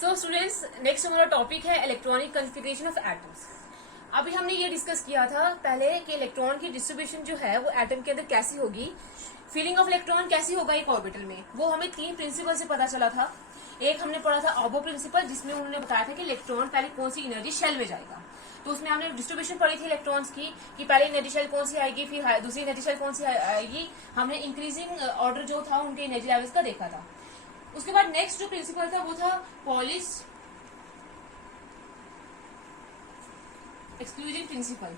So students, next हमारा topic है electronic configuration of atoms. अभी हमने ये डिस्कस किया था पहले कि इलेक्ट्रॉन की डिस्ट्रीब्यूशन जो है वो एटम के अंदर कैसी होगी, फीलिंग ऑफ इलेक्ट्रॉन कैसी होगा एक ऑर्बिटल में। वो हमें तीन प्रिंसिपल से पता चला था। एक हमने पढ़ा था ऑबो प्रिंसिपल, जिसमें उन्होंने बताया था कि इलेक्ट्रॉन पहले कौन सी एनर्जी शेल में जाएगा। तो उसमें हमने डिस्ट्रीब्यूशन पढ़ी थी इलेक्ट्रॉन्स की कि पहले एनर्जी शेल कौन सी आएगी, फिर दूसरी एनर्जी शेल कौन सी आएगी। हमने इंक्रीजिंग ऑर्डर जो था उनके एनर्जी लेवल्स का देखा था। उसके बाद नेक्स्ट जो प्रिंसिपल था वो था पॉलिश एक्सक्लूजन प्रिंसिपल।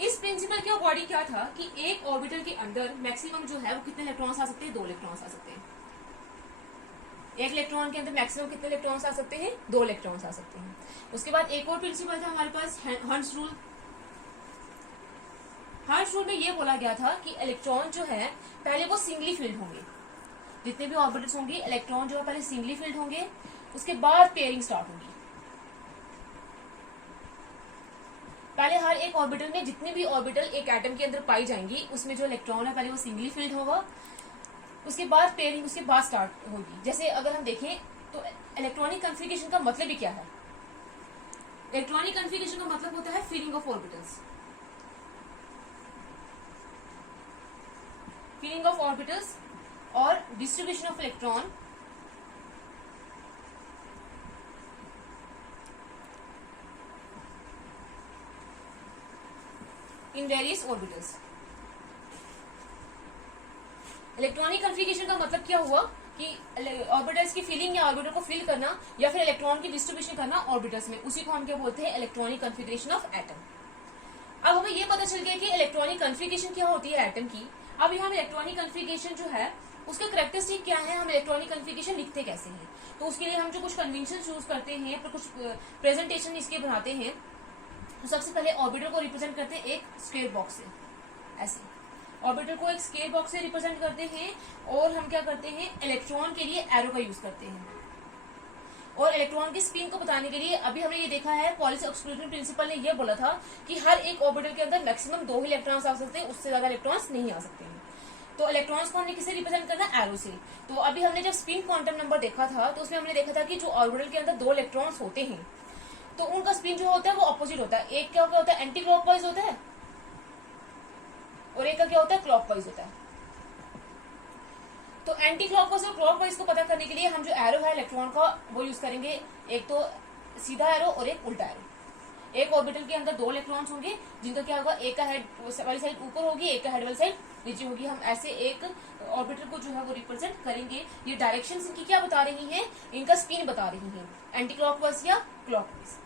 इस प्रिंसिपल के अकॉर्डिंग क्या था कि एक ऑर्बिटल के अंदर मैक्सिमम जो है वो कितने इलेक्ट्रॉन्स आ सकते हैं, 2 इलेक्ट्रॉन्स आ सकते हैं। एक इलेक्ट्रॉन के अंदर मैक्सिमम कितने इलेक्ट्रॉन्स आ सकते हैं, 2 इलेक्ट्रॉन्स आ सकते हैं। उसके बाद एक और प्रिंसिपल था हमारे पास हर्ट्ज रूल। हर्ट्ज रूल में ये बोला गया था कि इलेक्ट्रॉन जो है पहले वो सिंगली फील्ड होंगे। जितने भी ऑर्बिटल्स होंगे इलेक्ट्रॉन जो है पहले सिंगली फील्ड होंगे, उसके बाद पेयरिंग स्टार्ट होगी। पहले हर एक ऑर्बिटल में जितने भी ऑर्बिटल एक एटम के अंदर पाई जाएंगी उसमें जो इलेक्ट्रॉन है पहले वो सिंगली फील्ड होगा, उसके बाद पेयरिंग उसके बाद स्टार्ट होगी। जैसे अगर हम देखें तो इलेक्ट्रॉनिक कॉन्फ़िगरेशन का मतलब ही क्या है। इलेक्ट्रॉनिक कॉन्फ़िगरेशन का मतलब होता है filling of orbitals. Filling of orbitals और distribution of electron in various orbitals. Electronic configuration का मतलब क्या हुआ कि ऑर्बिटल्स की फिलिंग या ऑर्बिटल को फिल करना या फिर इलेक्ट्रॉन की डिस्ट्रीब्यूशन करना ऑर्बिटल्स में, उसी को हम क्या बोलते हैं, इलेक्ट्रॉनिक कॉन्फ़िगरेशन ऑफ एटम। अब हमें यह पता चल गया कि इलेक्ट्रॉनिक कॉन्फ़िगरेशन क्या होती है एटम की। अब यहाँ इलेक्ट्रॉनिक कॉन्फ़िगरेशन जो है उसका कैरेक्टरिस्टिक क्या है, हम इलेक्ट्रॉनिक कॉन्फ़िगरेशन लिखते कैसे हैं। तो उसके लिए हम जो कुछ कन्वेंशन चूज करते हैं, कुछ प्रेजेंटेशन इसके बनाते हैं। तो सबसे पहले ऑर्बिटल को रिप्रेजेंट करते हैं एक स्क्वायर बॉक्स से। ऐसे ऑर्बिटल को एक स्क्वायर बॉक्स से रिप्रेजेंट करते हैं और हम क्या करते हैं, इलेक्ट्रॉन के लिए एरो का यूज करते हैं। और इलेक्ट्रॉन की स्पिन को बताने के लिए अभी हमने ये देखा है, पॉलिश एक्सक्लूजन प्रिंसिपल ने ये बोला था कि हर एक ऑर्बिटल के अंदर मैक्सिमम 2 ही इलेक्ट्रॉन्स आ सकते हैं, उससे ज्यादा इलेक्ट्रॉन्स नहीं आ सकते हैं। तो इलेक्ट्रॉन्स को हमने किससे रिप्रेजेंट करना है, एरो से। तो अभी हमने जब स्पिन क्वांटम नंबर देखा था तो उसमें हमने देखा था कि जो ऑर्बिटल के अंदर 2 इलेक्ट्रॉन्स होते हैं तो उनका स्पिन जो होता है वो अपोजिट होता है। एक क्या होता है, एंटी क्लॉकवाइज होता है, और एक का क्या होता है, क्लॉकवाइज होता है। तो एंटी क्लॉकवाइज और क्लॉकवाइज को पता करने के लिए हम जो एरो है इलेक्ट्रॉन का वो यूज करेंगे, एक तो सीधा एरो और एक उल्टा एरो। एक ऑर्बिटल के अंदर 2 इलेक्ट्रॉन्स होंगे जिनका क्या होगा, एक का हेड वाली साइड ऊपर होगी, एक का हेड वाली साइड नीचे होगी। हम ऐसे एक ऑर्बिटल को जो है वो रिप्रेजेंट करेंगे। ये डायरेक्शन इनकी क्या बता रही है, इनका स्पिन बता रही है, एंटी क्लॉकवाइज या क्लॉकवाइज।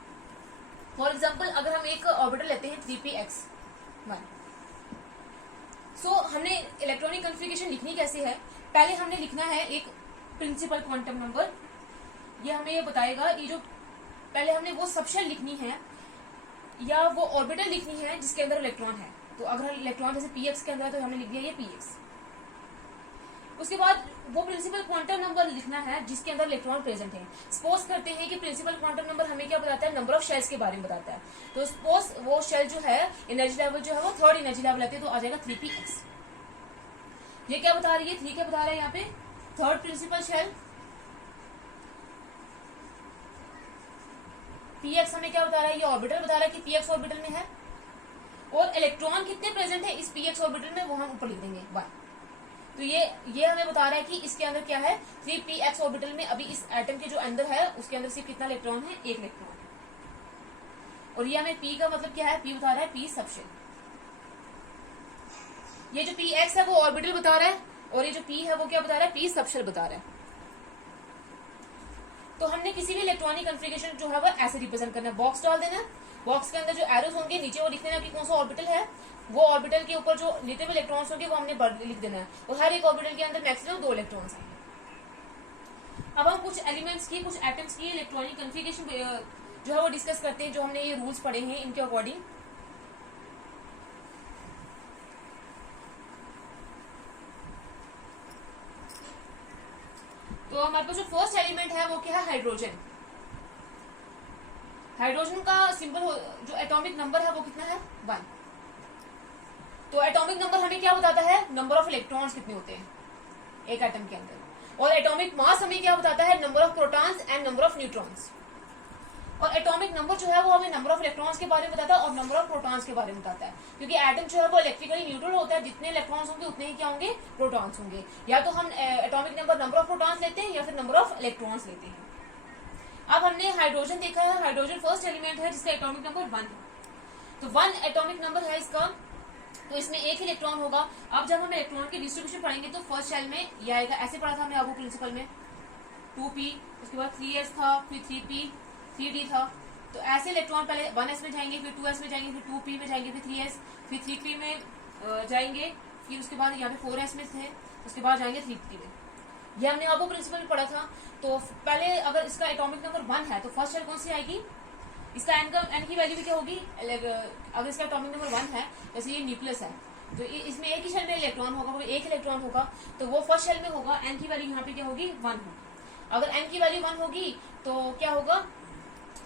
फॉर एग्जाम्पल अगर हम एक ऑर्बिटल लेते हैं 3p(x)(1), सो हमने इलेक्ट्रॉनिक कॉन्फ़िगरेशन लिखनी कैसे है, पहले हमने लिखना है एक प्रिंसिपल क्वांटम नंबर। ये हमें ये बताएगा, ये जो पहले हमने वो सबशेल लिखनी है या वो ऑर्बिटल लिखनी है जिसके अंदर इलेक्ट्रॉन है। तो अगर इलेक्ट्रॉन जैसे px के अंदर है तो हमने लिख दिया ये px। उसके बाद वो प्रिंसिपल क्वांटम नंबर लिखना है जिसके अंदर इलेक्ट्रॉन प्रेजेंट है। सपोज करते हैं कि प्रिंसिपल क्वांटम नंबर हमें क्या बताता है, नंबर ऑफ शेल्स के बारे में बताता है। तो सपोज वो शेल जो है एनर्जी लेवल जो है वो 3rd एनर्जी लेवल आती है, तो आ जाएगा 3px। ये क्या बता रही है, 3 क्या बता रहा है यहाँ पे, 3rd प्रिंसिपल शेल। px हमें क्या बता रहा है, ये ऑर्बिटल बता रहा है कि px ऑर्बिटल में है, और इलेक्ट्रॉन कितने प्रेजेंट है इस px ऑर्बिटल में वो हम ऊपर लिख देंगे 1। तो ये हमें बता रहा है कि इसके अंदर क्या है, 3px ऑर्बिटल में अभी इस एटम के जो अंदर है उसके अंदर सिर्फ कितना इलेक्ट्रॉन है, 1 इलेक्ट्रॉन। और ये हमें p का मतलब क्या है, p बता रहा है p सबशेल। ये जो px है वो ऑर्बिटल बता रहा है और ये जो p है वो क्या बता रहा है, p सबशेल बता रहा है। तो हमने किसी भी इलेक्ट्रॉनिक कॉन्फ़िगरेशन जो है वो ऐसे रिप्रेजेंट करना है, बॉक्स डाल देना। बॉक्स के अंदर जो एरोस होंगे नीचे वो लिख देना कि कौन सा ऑर्बिटल है, वो ऑर्बिटल के ऊपर जो जितने भी इलेक्ट्रॉन्स होंगे वो हमने लिख देना है, और हर एक ऑर्बिटल के अंदर मैक्सिमम 2 इलेक्ट्रॉन्स आएंगे। अब हम कुछ एलिमेंट्स की, कुछ एटम्स की इलेक्ट्रॉनिक कॉन्फ़िगरेशन जो है वो डिस्कस करते हैं, जो हमने ये रूल्स पढ़े हैं इनके अकॉर्डिंग। तो हमारे पास जो फर्स्ट एलिमेंट है वो क्या है, हाइड्रोजन। हाइड्रोजन का सिंबल जो एटॉमिक नंबर है वो कितना है, 1। तो एटॉमिक नंबर हमें क्या बताता है, नंबर ऑफ इलेक्ट्रॉन्स कितने होते हैं एक एटम के अंदर। और एटॉमिक मास हमें क्या बताता है, number of protons and number of neutrons. और एटॉमिक नंबर जो है वो हमें नंबर ऑफ इलेक्ट्रॉन्स के बारे में बताता है और नंबर ऑफ प्रोटॉन्स के बारे में बताता है, क्योंकि एटम जो है वो इलेक्ट्रिकली न्यूट्रल होता है, जितने इलेक्ट्रॉन्स होंगे उतने ही क्या होंगे, प्रोटॉन्स होंगे। या तो हम एटॉमिक नंबर ऑफ प्रोटॉन्स लेते हैं या फिर नंबर ऑफ इलेक्ट्रॉन्स लेते हैं। अब हमने हाइड्रोजन देखा है, हाइड्रोजन फर्स्ट एलिमेंट है जिसका एटॉमिक नंबर 1 है, तो 1 एटॉमिक नंबर है इसका, तो इसमें एक ही इलेक्ट्रॉन होगा। अब जब हम इलेक्ट्रॉन की डिस्ट्रीब्यूशन पढ़ेंगे तो फर्स्ट शेल में यह आएगा, ऐसे पढ़ा था हमने आपको प्रिंसिपल में, 2p, उसके बाद 3s था, फिर 3p, 3d था। तो ऐसे इलेक्ट्रॉन पहले 1s में जाएंगे, फिर 2s में जाएंगे, फिर 2p में जाएंगे, फिर 3s, फिर 3p में जाएंगे, फिर उसके बाद यहाँ पे 4s में थे, उसके बाद जाएंगे 3p में। ये हमने आपको प्रिंसिपल में पढ़ा था। तो पहले अगर इसका एटॉमिक नंबर 1 है तो फर्स्ट शेल कौन सी आएगी, इसका एन की वैल्यू भी क्या होगी, अगर इसका एटॉमिक नंबर 1 है, जैसे ये न्यूक्लियस है तो इसमें एक ही शेल में इलेक्ट्रॉन होगा, वो एक इलेक्ट्रॉन होगा, तो वो फर्स्ट शेल में होगा, एन की वैल्यू यहाँ पे क्या होगी, 1 होगी। अगर एन की वैल्यू 1 होगी तो क्या होगा,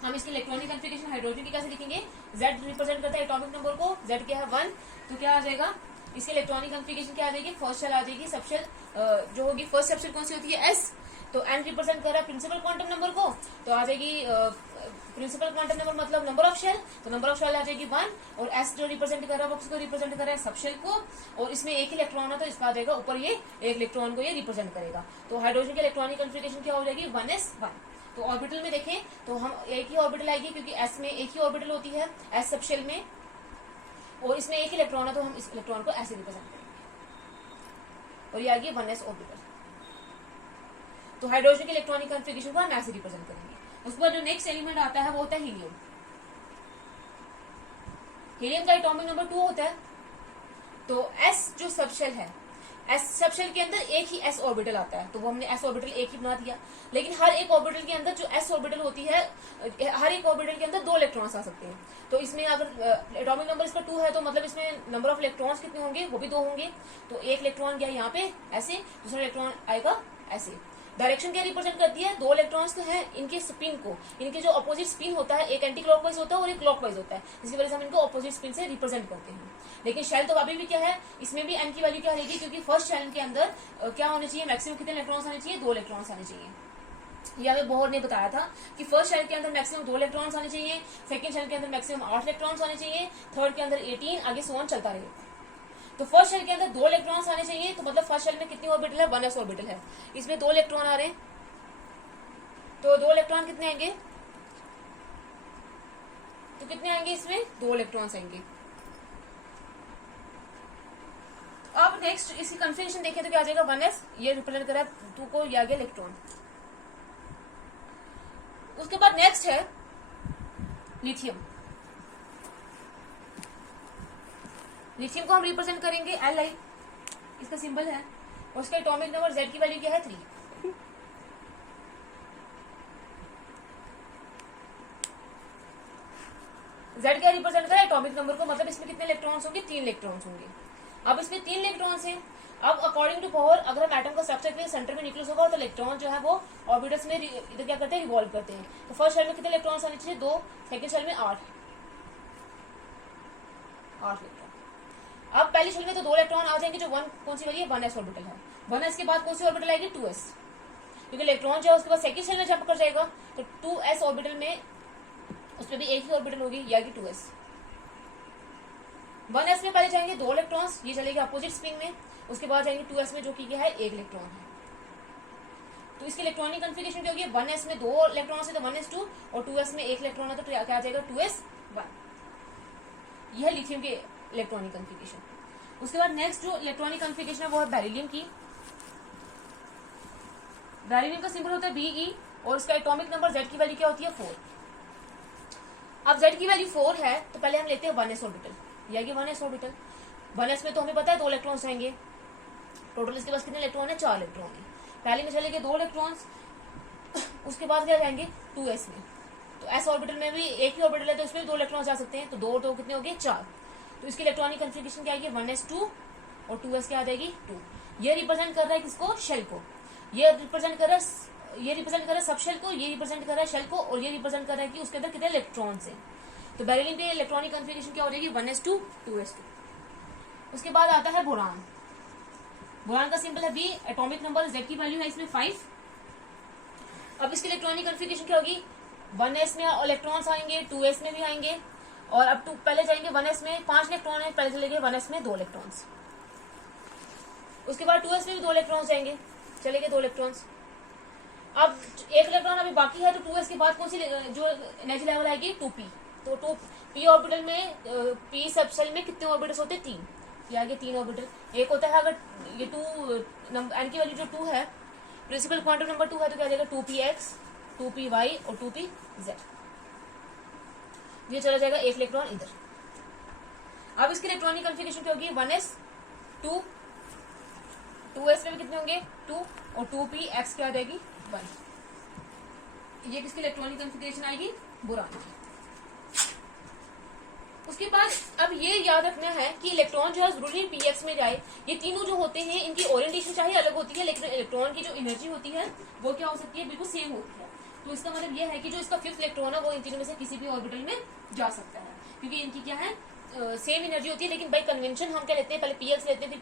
हम इसकी इलेक्ट्रॉनिक कॉन्फ़िगरेशन हाइड्रोजन की कैसे लिखेंगे, Z रिप्रेजेंट करता है एटॉमिक नंबर को, Z क्या है 1, तो क्या आ जाएगा, इसकी इलेक्ट्रॉनिक कॉन्फ़िगरेशन क्या आ जाएगी, फर्स्ट शेल आ जाएगी, सब शेल जो होगी, फर्स्ट सब शेल कौन सी होती है, S, तो N रिप्रेजेंट कर रहा है प्रिंसिपल क्वांटम नंबर को, तो आ जाएगी प्रिंसिपल क्वांटम नंबर मतलब नंबर ऑफ शेल, तो नंबर ऑफ शेल आ जाएगी 1, और S जो रिप्रेजेंट कर रहा है बॉक्स को रिप्रेजेंट कर रहा है सब शेल को, और इसमें एक इलेक्ट्रॉन है तो इसका आ जाएगा ऊपर ये एक इलेक्ट्रॉन को ये रिप्रेजेंट करेगा। तो हाइड्रोजन की इलेक्ट्रॉनिक कॉन्फ़िगरेशन क्या हो जाएगी, 1s1। तो ऑर्बिटल में देखें तो हम एक ही ऑर्बिटल आएगी, क्योंकि S में एक ही ऑर्बिटल होती है, S सब शेल में, और इसमें एक इलेक्ट्रॉन है तो हम इस इलेक्ट्रॉन को ऐसे रिप्रेजेंट करेंगे, और ये आएगी 1s ऑर्बिटल। तो हाइड्रोजन की इलेक्ट्रॉनिक कॉन्फ़िगरेशन को हम ऐसे रिप्रेजेंट करेंगे। उसके बाद जो नेक्स्ट एलिमेंट आता है वो होता है हीलियम। हीलियम का एटॉमिक नंबर 2 होता है। तो S जो सब शेल है, S सब शेल के अंदर एक ही S ऑर्बिटल आता है, तो वो हमने S ऑर्बिटल एक ही बना दिया। लेकिन हर एक ऑर्बिटल के अंदर जो S ऑर्बिटल होती है, हर एक ऑर्बिटल के अंदर 2 इलेक्ट्रॉन्स आ सकते हैं। तो इसमें अगर एटॉमिक नंबर इसका 2 है तो मतलब इसमें नंबर ऑफ इलेक्ट्रॉन्स कितने होंगे, वो भी 2 होंगे। तो एक इलेक्ट्रॉन गया यहाँ पे ऐसे, दूसरा इलेक्ट्रॉन आएगा ऐसे। डायरेक्शन क्या रिप्रेजेंट करती है, 2 इलेक्ट्रॉन्स तो हैं, इनके स्पिन को, इनके जो अपोजिट स्पिन होता है, एक एंटी क्लॉकवाइज होता है और एक क्लॉकवाइज होता है, जिसकी वजह से हम इनको अपोजिट स्पिन से रिप्रेजेंट करते हैं। लेकिन शेल तो अभी भी क्या है, इसमें भी एन की वैल्यू क्या रहेगी, क्योंकि फर्स्ट शेल के अंदर क्या होने चाहिए, मैक्सिमम कितने इलेक्ट्रॉन्स आने चाहिए, 2 इलेक्ट्रॉन्स आने चाहिए। ये हमें बोहर ने बताया था कि फर्स्ट शेल के अंदर मैक्सिमम 2 इलेक्ट्रॉन्स आने चाहिए, सेकंड शेल के अंदर मैक्सिमम 8 इलेक्ट्रॉन्स आने चाहिए, थर्ड के अंदर 18, आगे सो ऑन चलता रहेगा। तो फर्स्ट शेल के अंदर 2 इलेक्ट्रॉन्स आने चाहिए, तो मतलब फर्स्ट शेल में कितनी ऑर्बिटल है, 1s ऑर्बिटल है, इसमें 2 इलेक्ट्रॉन आ रहे हैं, तो 2 इलेक्ट्रॉन कितने आएंगे, तो कितने आएंगे, इसमें 2 इलेक्ट्रॉन्स आएंगे। अब नेक्स्ट इसकी कॉन्फ़िगरेशन देखें तो क्या आ जाएगा, 1s, ये रिप्रेजेंट कर रहा है 2 को, ये आ गया इलेक्ट्रॉन। उसके बाद नेक्स्ट है लिथियम। लिथियम को हम रिप्रेजेंट करेंगे Li, इसका सिंबल है, और उसका एटॉमिक नंबर Z की वैल्यू क्या है, 3। Z क्या रिप्रेजेंट करा एटॉमिक नंबर को, मतलब इसमें कितने इलेक्ट्रॉन्स होंगे, 3 इलेक्ट्रॉन्स होंगे। अब इसमें 3 इलेक्ट्रॉन्स हैं। अब अकॉर्डिंग टू पावर, अगर हम एटम का स्ट्रक्चर के सेंटर में न्यूक्लियस होगा तो इलेक्ट्रॉन जो है वो ऑर्बिटल्स में इधर क्या करते हैं, रिवॉल्व करते हैं। तो फर्स्ट शेल में कितने इलेक्ट्रॉन्स आने चाहिए, 2, सेकंड शेल में 8 इलेक्ट्रॉन। अब पहली शेल में तो 2 इलेक्ट्रॉन आ जाएंगे, जो 1 कौन सी वाली है, 1s ऑर्बिटल है। 1s के बाद कौन सी ऑर्बिटल आएगी, 2s, क्योंकि इलेक्ट्रॉन जो है उसके बाद सेकंड शेल में जंप कर जाएगा, तो 2s ऑर्बिटल में उसमें भी एक ही ऑर्बिटल होगी, या 2s। 1s में पहले जाएंगे 2 इलेक्ट्रॉन्स, ये चलेगा अपोजिट स्पिन में, उसके बाद जाएंगे 2s में जो कि क्या है, 1 इलेक्ट्रॉन है। तो इसकी इलेक्ट्रॉनिक कॉन्फ़िगरेशन क्या होगी, 1s में 2 इलेक्ट्रॉन्स है तो 1s2, और 2s में 1 इलेक्ट्रॉन है तो क्या आ जाएगा, 2s1। यह है लिथियम के इलेक्ट्रॉनिक कॉन्फ़िगरेशन। उसके बाद नेक्स्ट जो इलेक्ट्रॉनिक कॉन्फ़िगरेशन है वो है बेरिलियम की। बेरिलियम का सिंबल होता है Be, और इसका एटॉमिक नंबर Z की वैल्यू क्या होती है, 4। अब Z की वैल्यू 4 है तो पहले हम लेते हैं 1s ऑर्बिटल, या 1s ऑर्बिटल। 1s में तो हमें पता है 2 इलेक्ट्रॉन्स रहेंगे, टोटल इसके पास कितने इलेक्ट्रॉन है, 4 इलेक्ट्रॉन है। पहले में चलेंगे 2 इलेक्ट्रॉन्स, उसके बाद क्या जाएंगे 2s में, तो s ऑर्बिटल में भी एक ही ऑर्बिटल है तो इसमें भी 2 इलेक्ट्रॉन जा सकते हैं, तो 2 कितने हो गए, 4। तो इसकी इलेक्ट्रॉनिक कॉन्फ़िगरेशन क्या आएगी, 1s2, और 2s क्या आ जाएगी, 2। ये रिप्रेजेंट कर रहा है किसको, शेल को, ये रिप्रेजेंट कर रहा है सब शेल को, ये रिप्रेजेंट कर रहा है शेल को, और ये रिप्रेजेंट कर रहा है कि उसके अंदर कितने इलेक्ट्रॉन्स हैं। तो बेरिलियम की इलेक्ट्रॉनिक कॉन्फ़िगरेशन क्या हो जाएगी, 1s2, 2s2। उसके बाद आता है बोरान। बोरान का सिंबल है बी, एटॉमिक नंबर Z की वैल्यू है इसमें 5। अब इसकी इलेक्ट्रॉनिक कॉन्फ़िगरेशन क्या होगी, 1s में इलेक्ट्रॉन्स आएंगे, 2s में भी आएंगे, और अब पहले जाएंगे 1s में 5 इलेक्ट्रॉन है, पहले चलेंगे 1s में 2 इलेक्ट्रॉन्स, उसके बाद 2s में भी 2 इलेक्ट्रॉन्स जाएंगे, चलेंगे 2 इलेक्ट्रॉन्स। अब 1 इलेक्ट्रॉन अभी बाकी है, तो 2s के बाद कौन सी जो नेक्स्ट लेवल आएगी 2p। तो 2p ऑर्बिटल में p सब शेल में कितने ऑर्बिटल्स होते हैं, 3, ये आगे 3 ऑर्बिटल। एक होता है अगर ये 2 n की वैल्यू जो 2 है, प्रिंसिपल क्वांटम नंबर 2 है, तो क्या आ जाएगा 2px, 2py और 2pz, ये चला जाएगा 1 इलेक्ट्रॉन इधर। अब इसकी इलेक्ट्रॉनिक कॉन्फ़िगरेशन क्या होगी, 1s 2, 2s में भी कितने होंगे 2, और 2px क्या आ जाएगी 1। ये किसकी इलेक्ट्रॉनिक कॉन्फ़िगरेशन आएगी, बोरान की। उसके बाद अब ये याद रखना है कि इलेक्ट्रॉन जो है जरूरी px में जाए। ये तीनों जो होते हैं इनकी ओरिएंटेशन चाहे अलग होती है, लेकिन इलेक्ट्रॉन की जो एनर्जी होती है वो क्या हो सकती है, बिल्कुल सेम होती है। तो इसका मतलब ये है कि जो इसका 5th इलेक्ट्रॉन है वो इन तीनों में से किसी भी ऑर्बिटल में जा सकता है, क्योंकि इनकी क्या है सेम एनर्जी होती है। लेकिन बाई कन्वेंशन हम क्या लेते हैं, पहले px लेते हैं, फिर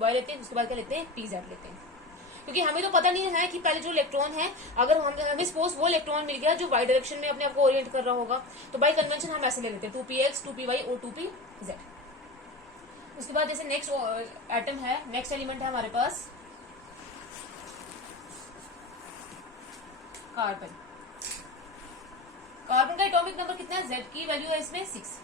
py लेते हैं, उसके बाद क्या लेते हैं pz लेते हैं, क्योंकि हमें तो पता नहीं है कि पहले जो इलेक्ट्रॉन है अगर हमें सपोज वो इलेक्ट्रॉन मिल गया जो वाई डायरेक्शन में अपने आप को ओरिएंट कर रहा होगा, तो बाई कन्वेंशन हम ऐसे ले लेते हैं 2px, 2py और 2pz। उसके बाद जैसे नेक्स्ट एटम है, नेक्स्ट एलिमेंट है हमारे पास कार्बन। कार्बन का एटॉमिक नंबर कितना है, Z की वैल्यू है इसमें 6।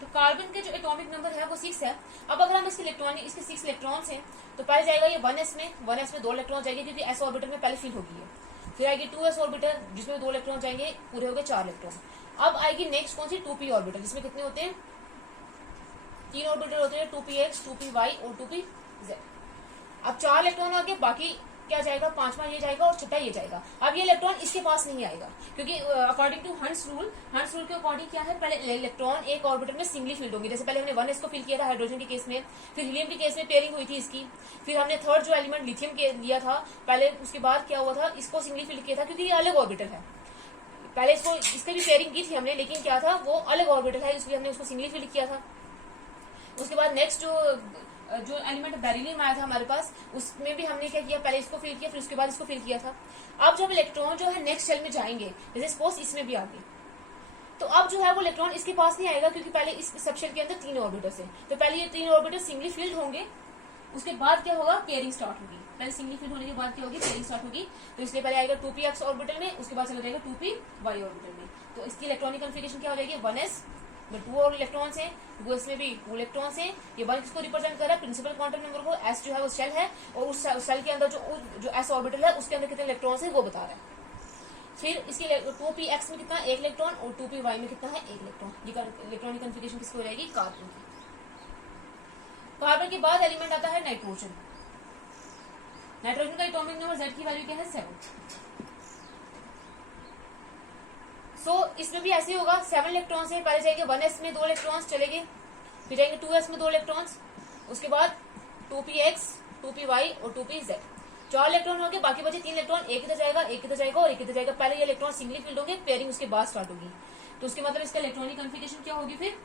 तो कार्बन के जो एटॉमिक नंबर है वो 6 है। अब अगर हम इसके इलेक्ट्रॉनिक, इसके 6 इलेक्ट्रॉन्स हैं, तो पहले जाएगा ये 1s में 2 इलेक्ट्रॉन जाएंगे, क्योंकि s ऑर्बिटल में पहले फिल होगी है। फिर आएगी 2s ऑर्बिटल जिसमें 2 इलेक्ट्रॉन जाएंगे, पूरे हो गए 4 इलेक्ट्रॉन। अब आएगी नेक्स्ट कौन सी, 2p ऑर्बिटल, जिसमें कितने होते हैं 3 ऑर्बिटल होते हैं, 2px, 2py और 2pz। अब 4 इलेक्ट्रॉन आ गए, बाकी क्या जाएगा, 5वां ये जाएगा और 6ठा ये जाएगा। अब ये इलेक्ट्रॉन इसके पास नहीं आएगा, क्योंकि अकॉर्डिंग टू हंस रूल के अकॉर्डिंग क्या है, पहले इलेक्ट्रॉन एक ऑर्बिटल में सिंगली फील्ड होंगे। जैसे पहले हमने 1s को फिल किया था हाइड्रोजन के केस में, फिर हीलियम के केस में पेयरिंग हुई थी इसकी, फिर हमने थर्ड जो एलिमेंट लिथियम के लिया था पहले, उसके बाद क्या हुआ था, इसको सिंगली फील्ड किया था, क्योंकि ये अलग ऑर्बिटल है। पहले इसको इसकी भी पेयरिंग की थी हमने, लेकिन क्या था वो अलग ऑर्बिटल है, इसलिए हमने उसको सिंगली फील्ड किया था। उसके बाद नेक्स्ट जो एलिमेंट बेरिलियम आया था हमारे पास, उसमें भी हमने क्या किया, पहले इसको फिल किया, फिर उसके बाद इसको फिल किया था। अब जब इलेक्ट्रॉन जो है नेक्स्ट सेल में जाएंगे, जैसे सपोज इसमें भी आ गए, तो अब जो है वो इलेक्ट्रॉन इसके पास नहीं आएगा, क्योंकि पहले इस सब शेल के अंदर 3 ऑर्बिटल्स है। तो पहले ये 3 ऑर्बिटल सिंगली फील्ड होंगे, उसके बाद क्या होगा, पेयरिंग स्टार्ट होगी। पहले सिंगली फील्ड होने के बाद क्या होगी, पेयरिंग स्टार्ट होगी। तो इसलिए पहले आएगा 2px ऑर्बिटल में, उसके बाद चला जाएगा 2py ऑर्बिटल में। तो इसकी इलेक्ट्रॉनिक कॉन्फ़िगरेशन क्या हो जाएगी, 1s में 2 और इलेक्ट्रॉन्स हैं, 2s में भी 2 इलेक्ट्रॉन्स हैं। ये 1 किसको रिप्रेजेंट कर रहा है, प्रिंसिपल क्वांटम नंबर को। s जो है वो शेल है, और उस शेल के अंदर जो s ऑर्बिटल है उसके अंदर कितने इलेक्ट्रॉन्स है वो बता रहा है। फिर इसके 2px में कितना 1 इलेक्ट्रॉन, और 2py में कितना है 1 इलेक्ट्रॉन। ये इलेक्ट्रॉनिक कॉन्फ़िगरेशन किसकी हो जाएगी, कार्बन की। कार्बन के बाद एलिमेंट आता है नाइट्रोजन। नाइट्रोजन का एटॉमिक नंबर Z की वैल्यू क्या है 7। इसमें भी ऐसे होगा, 7 इलेक्ट्रॉन्स है, पहले जाएंगे 1s में 2 इलेक्ट्रॉन्स चलेंगे, फिर जाएंगे 2s में 2 इलेक्ट्रॉन्स, उसके बाद 2px, 2py और 2pz। 4 इलेक्ट्रॉन होंगे, बाकी बचे 3 इलेक्ट्रॉन, एक इधर जाएगा, एक इधर जाएगा और एक इधर जाएगा। पहले ये इलेक्ट्रॉन सिंगली फील्ड होंगे, पेयरिंग उसके बाद स्टार्ट होगी। तो उसके मतलब इसका इलेक्ट्रॉनिक कॉन्फ़िगरेशन क्या होगी, फिर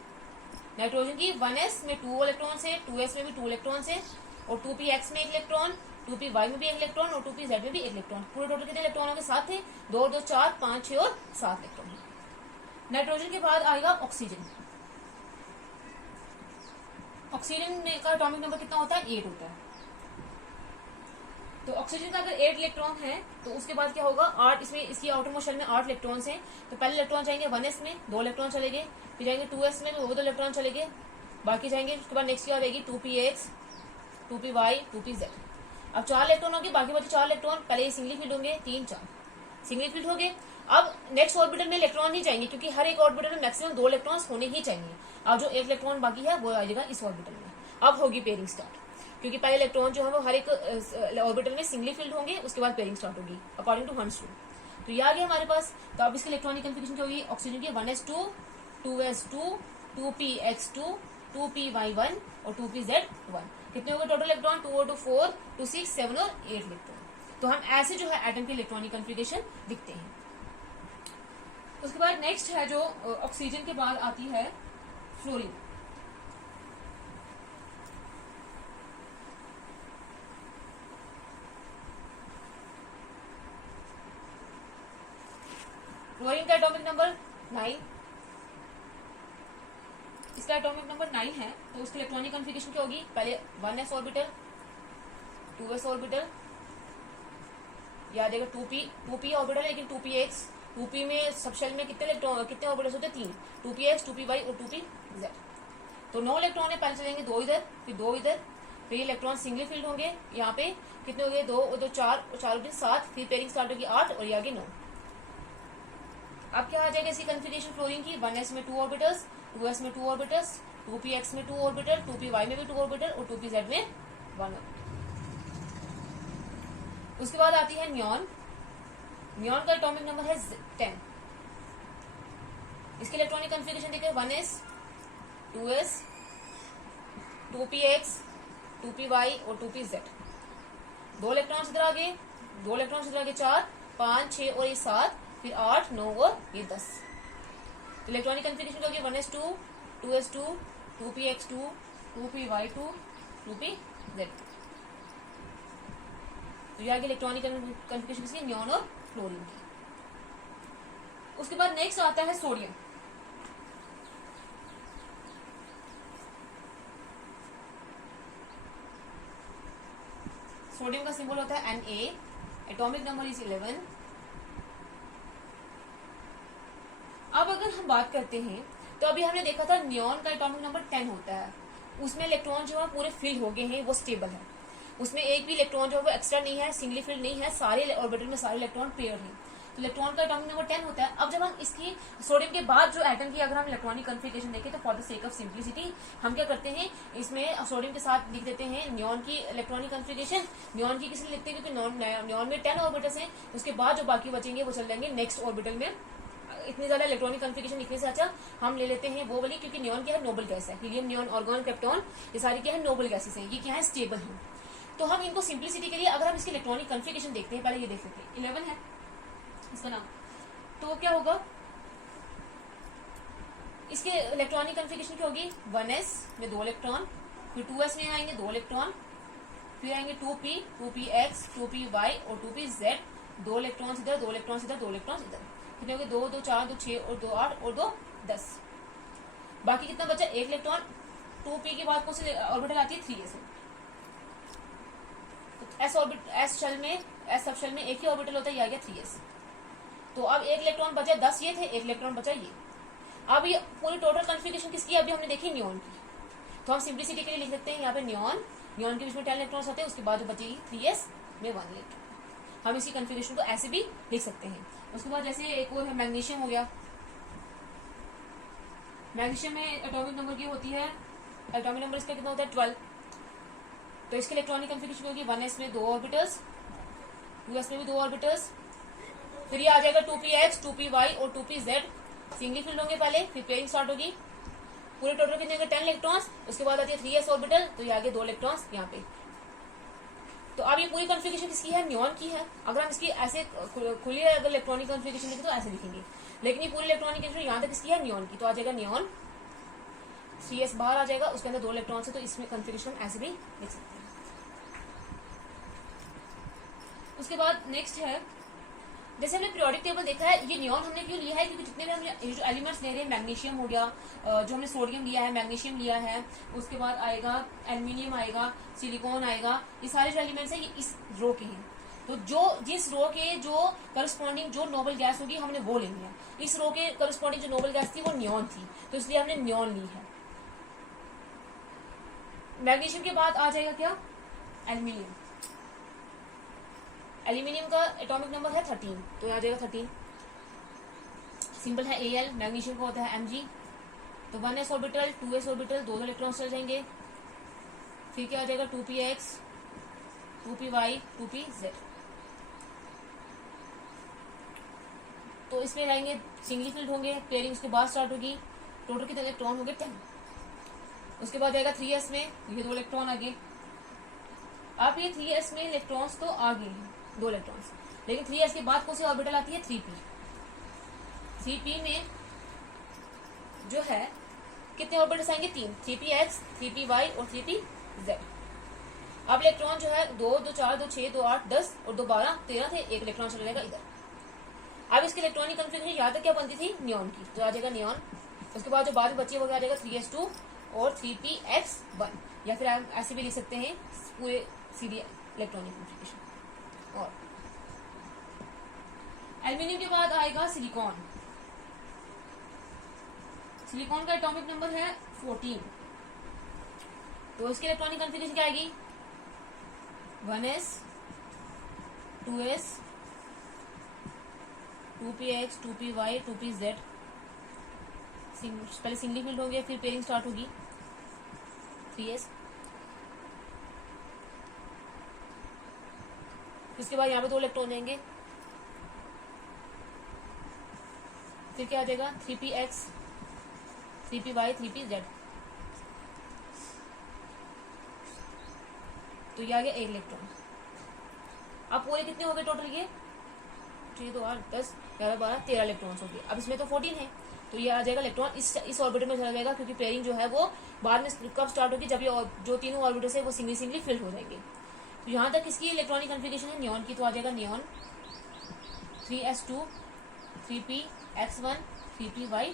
नाइट्रोजन की 1s में 2 इलेक्ट्रॉन्स है, 2s में भी 2 इलेक्ट्रॉन्स है, और 2px में 1 इलेक्ट्रॉन, 2py में भी 1 इलेक्ट्रॉन और 2pz में भी 1 इलेक्ट्रॉन। पूरे टोटल कितने इलेक्ट्रॉनों के साथ थे, 2 और 2 4, 5 6 और 7 इलेक्ट्रॉन। नाइट्रोजन के बाद आएगा ऑक्सीजन। ऑक्सीजन का एटॉमिक नंबर कितना होता है, 8 होता है। तो ऑक्सीजन का अगर 8 इलेक्ट्रॉन है, तो उसके बाद क्या होगा, 8, इसमें इसकी आउटरमोस्ट शेल में 8 इलेक्ट्रॉन्स हैं। तो पहले इलेक्ट्रॉन जाएंगे 1s में 2 इलेक्ट्रॉन चलेंगे, फिर जाएंगे 2s में 2 इलेक्ट्रॉन चलेंगे, बाकी जाएंगे। उसके बाद नेक्स्ट क्या रहेगी 2px, 2py, 2pz। अब 4 इलेक्ट्रॉन होंगे, बाकी बचे 4 इलेक्ट्रॉन, पहले सिंगली फील्ड होंगे 3 4 सिंगली फील्ड हो गए। अब नेक्स्ट ऑर्बिटल में इलेक्ट्रॉन नहीं जाएंगे, क्योंकि हर एक ऑर्बिटल में मैक्सिमम 2 इलेक्ट्रॉन्स होने ही चाहिए। अब जो 1 इलेक्ट्रॉन बाकी है वो आ जाएगा इस ऑर्बिटल में। अब होगी पेयरिंग स्टार्ट, क्योंकि पहले इलेक्ट्रॉन जो है वो हर एक ऑर्बिटल में सिंगली फील्ड होंगे, उसके बाद पेयरिंग स्टार्ट होगी अकॉर्डिंग टू हंस रूल। तो ये आ गया हमारे पास। तो अब इसकी इलेक्ट्रॉनिक कॉन्फ़िगरेशन क्या होगी, ऑक्सीजन की 1s2, 2s2, 2px2, 2py1 और 2pz1। कितने हो गए टोटल इलेक्ट्रॉन, 2 और 2 4, 2 6 7 और 8 इलेक्ट्रॉन। तो हम ऐसे जो है एटम की इलेक्ट्रॉनिक कॉन्फ़िगरेशन दिखते हैं। उसके बाद नेक्स्ट है जो ऑक्सीजन के बाद आती है फ्लोरीन। क्लोरीन का एटॉमिक नंबर 9, इसका एटॉमिक नंबर 9 है, तो उसकी इलेक्ट्रॉनिक कॉन्फ़िगरेशन क्या होगी? पहले 1s ऑर्बिटल, 2s ऑर्बिटल, याद आएगा 2p ऑर्बिटल, लेकिन 2px, 2p में सब शेल में कितने ऑर्बिटल्स होते हैं? 3, 2px, 2py और 2pz। तो 9 इलेक्ट्रॉन है, पहले चलेंगे 2 इधर, फिर 2 इधर, फिर ये इलेक्ट्रॉन सिंगल फील्ड होंगे। यहाँ पे कितने हो गए? 2 और 2 4 और 4 और 7, फिर पेयरिंग स्टार्ट होगी 8 और ये आगे 9। अब क्या आ जाएगा इसकी कॉन्फ़िगरेशन फ्लोरीन की? 1s में 2 ऑर्बिटल्स, 2s में 2 ऑर्बिटल्स, 2px में 2 ऑर्बिटल, 2py में भी 2 ऑर्बिटल और 2pz में 1 ऑर्बिटल। उसके बाद आती है नियॉन। नियॉन का एटॉमिक नंबर है 10। इसकी इलेक्ट्रॉनिक कॉन्फ़िगरेशन देखिए 1s, 2s, 2px, 2py और 2pz। 2 इलेक्ट्रॉन्स इधर आगे, 2 इलेक्ट्रॉन्स इधर आगे, 4, 5, 6 और ये 7, फिर 8, 9 और ये 10। इलेक्ट्रॉनिक कॉन्फ़िगरेशन क्या होगी? 1s2, 2s2, 2px2, 2py2, 2pz। तो ये आगे इलेक्ट्रॉनिक कॉन्फ़िगरेशन किसकी? नियॉन और फ्लोरीन की। उसके बाद नेक्स्ट आता है सोडियम। सोडियम का सिंबल होता है Na, एटॉमिक नंबर इज 11। अब अगर हम बात करते हैं तो अभी हमने देखा था नियॉन का एटॉमिक नंबर 10 होता है, उसमें इलेक्ट्रॉन जो है पूरे फिल हो गए हैं, वो स्टेबल है, उसमें एक भी इलेक्ट्रॉन जो है वो एक्स्ट्रा नहीं है, सिंगली फिल्ड नहीं है, सारे ऑर्बिटल में सारे इलेक्ट्रॉन पेयर हैं। तो इलेक्ट्रॉन का एटॉमिक नंबर 10 होता है। अब जब हम इसकी सोडियम के बाद जो एटम की अगर हम इलेक्ट्रॉनिक कॉन्फ़िगरेशन देखें तो for the sake of simplicity हम क्या करते हैं, इसमें सोडियम के साथ लिख देते हैं नियॉन की इलेक्ट्रॉनिक कॉन्फ़िगरेशन। नियॉन की किसलिए लिखते हैं? क्योंकि नियॉन में 10 ऑर्बिटल्स हैं, उसके बाद जो बाकी बचेंगे वो चल जाएंगे नेक्स्ट ऑर्बिटल में। इतनी ज्यादा इलेक्ट्रॉनिक कॉन्फ़िगरेशन लिखने से अच्छा हम ले लेते हैं वो वाली, क्योंकि नियॉन क्या है? नोबल गैस है। हीलियम, नियॉन, आर्गन, क्रिप्टॉन, ये सारी क्या है? नोबल गैसेस हैं। ये क्या है? स्टेबल है। तो हम इनको सिंप्लिसिटी के लिए अगर हम इसकी इलेक्ट्रॉनिक कॉन्फ़िगरेशन देखते हैं, पहले ये देख लेते हैं। 11 है इसका नाम, तो क्या होगा इसके इलेक्ट्रॉनिक कॉन्फ़िगरेशन क्या होगी? 1s में 2 इलेक्ट्रॉन, फिर 2s में आएंगे 2 इलेक्ट्रॉन, फिर आएंगे 2p, 2px, 2py और 2pz। 2 इलेक्ट्रॉन इधर, 2 इलेक्ट्रॉन इधर, 2 इलेक्ट्रॉन इधर, कितने हो गए? 2, 2, 4, 2, 6 और 2, 8 और 2, 10। बाकी कितना बचा? 1 इलेक्ट्रॉन। 2p के बाद कौन सी ऑर्बिटल आती है? 3s। एस सब शेल में एक ही ऑर्बिटल होता है, ये आ गया 3s। तो अब 1 इलेक्ट्रॉन बचा, 10 ये थे, 1 इलेक्ट्रॉन बचा ये। अब ये पूरी टोटल कॉन्फ़िगरेशन किसकी? अभी हमने देखी नियॉन की, तो हम सिंप्लिसिटी के लिए लिख सकते हैं यहाँ पे नियॉन के बीच में 10 इलेक्ट्रॉन्स होते हैं, उसके बाद जो बचेगी 3s में 1 इलेक्ट्रॉन। हम इसी कॉन्फ़िगरेशन को ऐसे भी लिख सकते हैं। उसके बाद जैसे एक और है मैग्नीशियम हो गया। मैग्नीशियम में एटॉमिक नंबर की होती है, एटॉमिक नंबर इसका कितना होता है? 12। तो इसके इलेक्ट्रॉनिक कॉन्फ़िगरेशन होगी 1s में 2 ऑर्बिटल्स, 2s में भी 2 ऑर्बिटल्स, फिर ये आ जाएगा 2px, 2py और 2pz। सिंगल फील्ड होंगे पहले, फिर पेयरिंग स्टार्ट होगी। पूरे टोटल कितने होंगे? 10 इलेक्ट्रॉन्स। उसके बाद आती है 3s ऑर्बिटल, तो ये आगे 2 इलेक्ट्रॉन्स यहाँ पे। तो अब ये पूरी कॉन्फ़िगरेशन किसकी है? नियॉन की है। अगर हम इसकी ऐसे खुली अगर इलेक्ट्रॉनिक कॉन्फ़िगरेशन लिखें तो ऐसे लिखेंगे, लेकिन ये पूरी इलेक्ट्रॉनिक कॉन्फ़िगरेशन यहाँ तक किसकी है? नियॉन की। तो आ जाएगा नियॉन, 3s बाहर आ जाएगा, उसके अंदर 2 इलेक्ट्रॉन्स है, तो इसमें कॉन्फ़िगरेशन ऐसे भी लिख सकते हैं। उसके बाद नेक्स्ट है, जैसे हमने पीरियोडिक टेबल देखा है, ये नियॉन हमने क्यों लिया है? क्योंकि जितने भी हम जो एलिमेंट्स ले रहे हैं, मैग्नीशियम हो गया, जो हमने सोडियम लिया है, मैग्नीशियम लिया है, उसके बाद आएगा एल्यूमिनियम आएगा, सिलिकॉन आएगा, ये सारे जो एलिमेंट्स हैं ये इस रो के हैं। तो जो जिस रो के जो करस्पॉन्डिंग जो नोबल गैस होगी हमने वो लेनी है। इस रो के करस्पॉन्डिंग जो नोबल गैस थी वो नियॉन थी, तो इसलिए हमने नियॉन ली है। मैग्नीशियम के बाद आ जाएगा क्या? एल्यूमिनियम। एल्यूमिनियम का एटॉमिक नंबर है 13, तो यहाँ आ जाएगा 13। सिंबल है Al। मैग्नीशियम का होता है Mg। तो 1s orbital, 2s orbital, 2 electrons चल जाएंगे। फिर क्या आ जाएगा? 2px, 2py, 2pz। तो इसमें रहेंगे सिंगली फील्ड होंगे, पेयरिंग उसके बाद स्टार्ट होगी। टोटल कितने इलेक्ट्रॉन होंगे? 10। उसके बाद आएगा 3s में, ये 2 इलेक्ट्रॉन आगे। अब ये 3s में इलेक्ट्रॉन्स तो आ गए हैं, 2 इलेक्ट्रॉन्स, लेकिन 3s के बाद कौन सी ऑर्बिटल आती है? 3p। 3p में जो है कितने ऑर्बिटल्स आएंगे? 3, 3px, 3py और 3pz। अब इलेक्ट्रॉन जो है 2, 2, 4, 2, 6, 2, 8, 10 और 2, 12, 13 थे, 1 इलेक्ट्रॉन चला जाएगा इधर। अब इसके इलेक्ट्रॉनिक कन्फिगरेशन यहाँ तक क्या बनती थी, नियॉन की, तो आ जाएगा नियॉन। उसके बाद जो बाद में बची है वो क्या आ जाएगा 3s2 और 3px1, या फिर हम ऐसे भी लिख सकते हैं पूरे सीधी इलेक्ट्रॉनिक कन्फिगरेशन। और एल्यूमिनियम के बाद आएगा सिलिकॉन। सिलिकॉन का एटॉमिक नंबर है 14, तो इसकी इलेक्ट्रॉनिक कन्फिगरेशन क्या आएगी 1s 2s 2px 2py 2pz। पहले सिंगली फील्ड होंगे, फिर पेयरिंग स्टार्ट होगी 3s। इसके बाद यहाँ पे 2 इलेक्ट्रॉन जाएंगे, फिर क्या आ जाएगा 3px 3py 3pz। तो ये आ गया 1 इलेक्ट्रॉन। अब पूरे कितने हो गए टोटल, ये 6 2 8 10 11 12 13 इलेक्ट्रॉन्स हो गए। अब इसमें तो 14 है, तो ये आ जाएगा इलेक्ट्रॉन इस ऑर्बिटल में चला जाएगा, क्योंकि पेयरिंग जो है वो बाद में कब स्टार्ट होगी, जब ये जो तीनों ऑर्बिटल्स है वो सिंगली फिल्ड हो जाएंगे। तो यहाँ तक इसकी इलेक्ट्रॉनिक कन्फिगरेशन है नियॉन की, तो आ जाएगा नियॉन 3s2 3px1 3py1।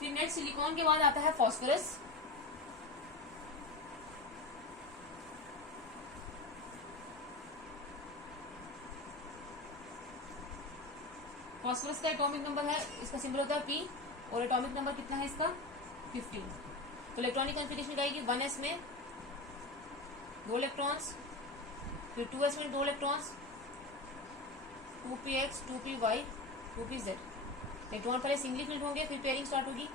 फिर नेक्स्ट सिलिकॉन के बाद आता है फॉस्फोरस। फॉस्फोरस का एटॉमिक नंबर है, इसका सिंबल होता है P, और एटॉमिक नंबर कितना है इसका 15। तो इलेक्ट्रॉनिक कन्फिगरेशन क्या आएगी 1s में 2 इलेक्ट्रॉन्स, फिर 2s में 2 electrons, 2px 2py 2pz। Electron पहले सिंगली फील्ड होंगे, फिर पेयरिंग स्टार्ट होगी।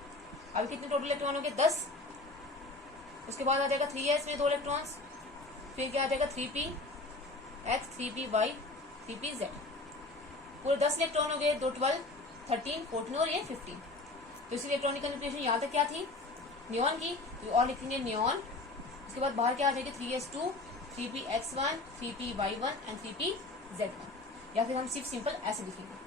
अभी कितने टोटल इलेक्ट्रॉन होंगे 10। उसके बाद आ जाएगा 3s में 2 इलेक्ट्रॉन्स, फिर क्या आ जाएगा 3px 3py 3pz। पूरे 10 इलेक्ट्रॉन हो गए, 2 12 13 14 और ये 15। तो इसकी इलेक्ट्रॉनिक कन्फिगरेशन यहाँ तक क्या थी नियॉन की, तो और लिखेंगे नियॉन। उसके बाद बाहर क्या आ जाएगी 3s2 3px1 3py1 and 3pz1, या फिर हम सिर्फ सिंपल ऐसे लिखेंगे।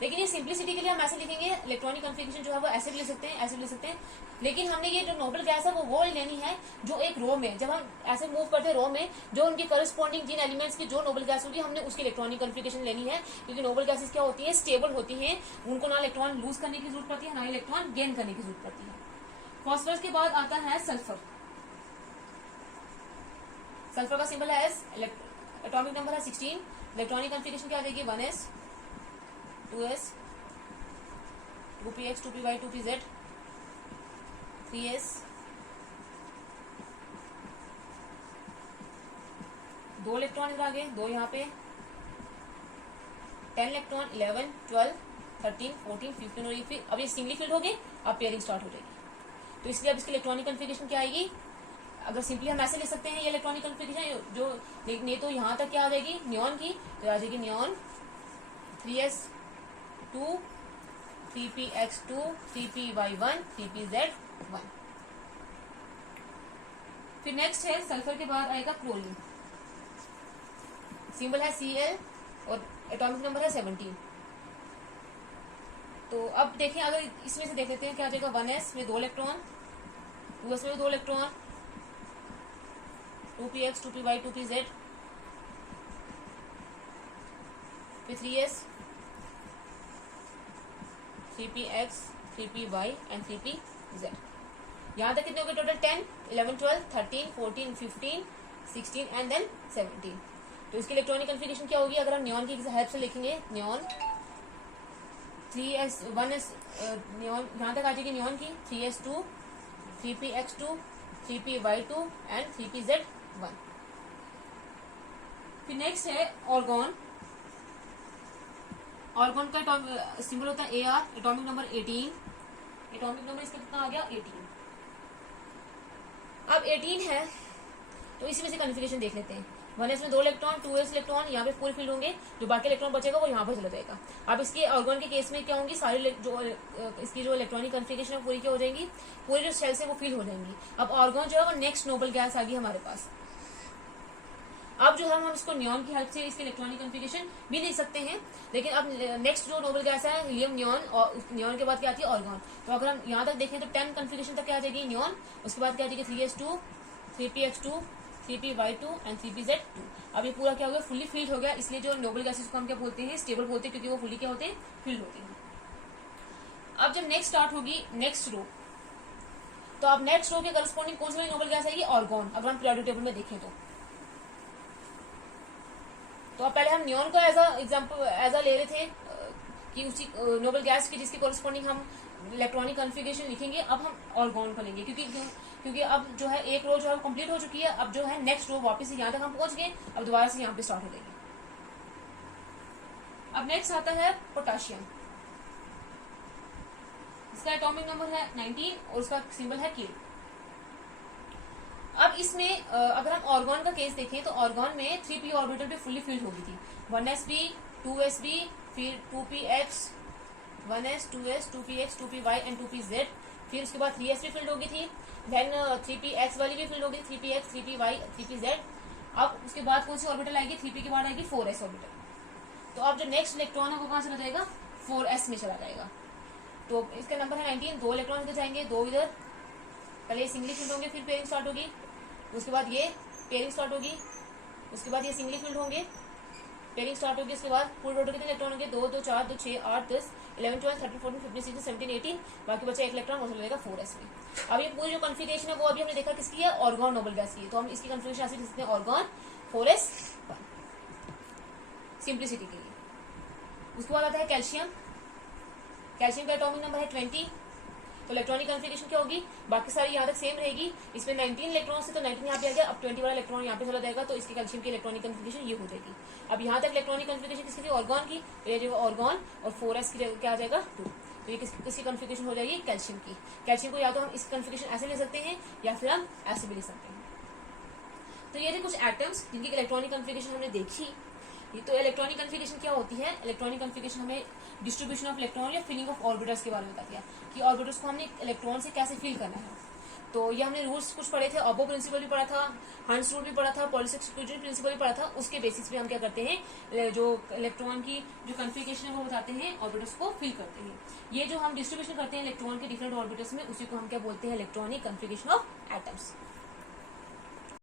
लेकिन ये सिंप्लिसिटी के लिए हम ऐसे लिखेंगे, इलेक्ट्रॉनिक कन्फिगरेशन जो है वो ऐसे भी लिख सकते हैं, ऐसे भी लिख सकते हैं। लेकिन हमने ये जो नोबल गैस है वो लेनी है जो एक रो में, जब हम ऐसे मूव करते हैं रो में, जो उनकी करस्पॉन्डिंग जिन एलिमेंट्स की जो नोबल गैस होगी हमने उसकी इलेक्ट्रॉनिक कन्फिगरेशन लेनी है। क्योंकि नोबल गैसेस क्या होती है, स्टेबल होती है, उनको ना इलेक्ट्रॉन लूज करने की जरूरत पड़ती है, ना इलेक्ट्रॉन गेन करने की जरूरत पड़ती है। फॉस्फोरस के बाद आता है सल्फर। सल्फर का सिंबल है एस, एटॉमिक नंबर है 16। इलेक्ट्रॉनिक कन्फिगरेशन क्या आ जाएगी 1s 2s 2px 2py 2pz 3s 2 electron इधर आ गए, 2 यहाँ पे 10 इलेक्ट्रॉन 11 12 13 14 15 और ये फिर अब ये सिंगली फील्ड हो गए, अब पेयरिंग स्टार्ट हो जाएगी। तो इसलिए अब इसकी इलेक्ट्रॉनिक कन्फिगरेशन क्या आएगी, अगर सिंपली हम ऐसे लिख सकते हैं ये इलेक्ट्रॉनिक कन्फिगरेशन जो नहीं, तो यहाँ तक क्या आ जाएगी नियॉन की, तो आ जाएगी neon 3s2 3px2 3py1 3pz1। फिर नेक्स्ट है सल्फर के बाद आएगा क्लोरीन। सिंबल है Cl और एटॉमिक नंबर है 17। तो अब देखें, अगर इसमें से देख लेते हैं क्या आ जाएगा 1s में 2 इलेक्ट्रॉन, 2s में 2 इलेक्ट्रॉन, 2px 2py 2pz, फिर 3s 3px 3py and 3pz। यहाँ तक कितने हो गए टोटल 10 11 12 13 14 15 16 एंड देन 17। तो इसकी इलेक्ट्रॉनिक कन्फिगरेशन क्या होगी, अगर हम नियॉन की हेल्प से लिखेंगे नियॉन 3s 1s नियॉन यहाँ तक आ जाएगी नियॉन की 3s2 3px2 3py2 and 3pz1। फिर नेक्स्ट है ऑर्गॉन। ऑर्गॉन का सिंबल होता है AR, atomic number 18। Atomic number इसका कितना आ गया 18। अब 18 है तो इसी में से कन्फिगरेशन देख लेते हैं। 1s में 2 इलेक्ट्रॉन, 2s इलेक्ट्रॉन, यहाँ पे पूरे फील्ड होंगे, जो बाकी इलेक्ट्रॉन बचेगा वो यहाँ पर चला जाएगा। अब इसके ऑर्गन के केस में क्या होंगी, सारी जो इसकी जो इलेक्ट्रॉनिक कन्फिगरेशन है पूरी क्या हो जाएंगी, पूरी जो सेल्स है वो फील हो जाएंगी। अब ऑर्गन जो है वो नेक्स्ट नोबल गैस आ गई हमारे पास। अब जो है हम इसको नियॉन की हेल्प से इसके इलेक्ट्रॉनिक कन्फिगरेशन भी लिख सकते हैं, लेकिन अब नेक्स्ट जो नोबल गैस है हीलियम नियॉन, और नियॉन के बाद क्या आती है ऑर्गन। तो अगर हम यहाँ तक देखें तो 10 कन्फिगरेशन तक क्या आ जाएगी नियॉन, उसके बाद क्या आ जाएगी 3s2 3px2 3p2 and 3pz2। अब ये पूरा क्या हो गया, फुल्ली फील्ड हो गया, इसलिए जो नोबल गैसेस को हम क्या बोलते हैं, स्टेबल बोलते हैं, क्योंकि वो फुल्ली क्या होते हैं, फील्ड होते हैं। अब जब नेक्स्ट स्टार्ट होगी नेक्स्ट रो, तो अब नेक्स्ट रो के करस्पॉन्डिंग कौन सी वाली नोबल गैस आएगी, ऑर्गॉन। अगर हम पीरियोडिक टेबल में देखें तो अब पहले हम नियॉन का as a example as a ले रहे थे कि उसी नोबल गैस की जिसके कॉरस्पॉन्डिंग हम इलेक्ट्रॉनिक कॉन्फ़िगरेशन लिखेंगे। अब हम ऑर्गॉन को लेंगे, क्योंकि अब जो है एक रो जो है कंप्लीट हो चुकी है। अब जो है नेक्स्ट रो वापस यहाँ तक हम पहुंच गए, अब दोबारा से यहाँ पे स्टार्ट हो जाएगी। अब नेक्स्ट आता है पोटाशियम, इसका एटॉमिक नंबर है 19 और उसका सिंबल है K। अब इसमें अगर हम ऑर्गॉन का केस देखें तो ऑर्गॉन में 3p ऑर्बिटल पे फुल्ली फील्ड होगी थी, 1sp 2sp फिर 2px 1s 2s 2px 2py and 2pz, फिर उसके बाद 3sp फील्ड होगी थी, देन 3px वाली भी फील्ड होगी, 3px 3py 3pz। अब उसके बाद कौन सी ऑर्बिटल आएगी, 3p के बाद आएगी 4s ऑर्बिटल। तो अब जो नेक्स्ट इलेक्ट्रॉन है वो कहां चला जाएगा, 4s में चला जाएगा। तो इसका नंबर है 19, 2 इलेक्ट्रॉन इधर जाएंगे, 2 इधर, पहले सिंगली फील्ड होंगे, फिर पेयरिंग स्टार्ट होगी, उसके बाद ये पेयरिंग स्टार्ट होगी, उसके बाद ये सिंगली फील्ड होंगे, पेयरिंग स्टार्ट होगी, उसके बाद फुल टोटल कितने इलेक्ट्रॉन होंगे, 2 2 4 2 6 8 10 11 12 13 14 15 16 17 18, बाकी बचा एक इलेक्ट्रॉन, वो चला जाएगा 4s में। अब ये पूरी जो कॉन्फ़िगरेशन है वो अभी हमने देखा किसकी है, ऑर्गॉन नोबल गैस की है। तो हम इसकी कॉन्फ़िगरेशन ऐसे लिख सकते हैं, ऑर्गॉन 4s सिंप्लिसिटी के लिए। उसके बाद आता है कैल्शियम, कैल्शियम का एटॉमिक नंबर है 20। तो इलेक्ट्रॉनिक कॉन्फ़िगरेशन क्या होगी, बाकी सारी यहाँ तक सेम रहेगी, इसमें 19 इलेक्ट्रॉन से तो 19 यहाँ पे आ गया, अब 20 वाला इलेक्ट्रॉन यहाँ पे चला जाएगा, तो इसकी कैल्शियम की इलेक्ट्रॉनिक कॉन्फ़िगरेशन ये हो जाएगी। अब यहाँ तक इलेक्ट्रॉनिक कॉन्फ़िगरेशन किसकी थी, ऑर्गॉन की, ये जो ऑर्गॉन और 4s की क्या आ जाएगा 2। तो ये किसकी कॉन्फ़िगरेशन हो जाएगी, कैल्शियम की। कैल्शियम को या तो हम इस कॉन्फ़िगरेशन ऐसे ले सकते हैं या फिर हम ऐसे भी ले सकते हैं। तो ये थे कुछ एटम्स जिनकी इलेक्ट्रॉनिक कॉन्फ़िगरेशन हमने देखी। तो इलेक्ट्रॉनिक कॉन्फ़िगरेशन क्या होती है, इलेक्ट्रॉनिक कॉन्फ़िगरेशन हमें डिस्ट्रीब्यूशन ऑफ इलेक्ट्रॉन या फिलिंग ऑफ ऑर्बिटल्स के बारे में बताती है कि ऑर्बिटल्स को हमने इलेक्ट्रॉन से कैसे फिल करना है। तो ये हमने रूल्स कुछ पढ़े थे, अबो प्रिंसिपल भी पढ़ा था, हंस रूल भी पढ़ा था, पॉलिसिक एक्सक्लूजन प्रिंसिपल भी पढ़ा था। उसके बेसिस पे हम क्या करते हैं, जो इलेक्ट्रॉन की जो कॉन्फ़िगरेशन है वो बताते हैं, ऑर्बिटल्स को फिल करते हैं। ये जो हम डिस्ट्रीब्यूशन करते हैं इलेक्ट्रॉन के डिफरेंट ऑर्बिटल्स में, उसी को हम क्या बोलते हैं, इलेक्ट्रॉनिक कॉन्फ़िगरेशन ऑफ एटम्स।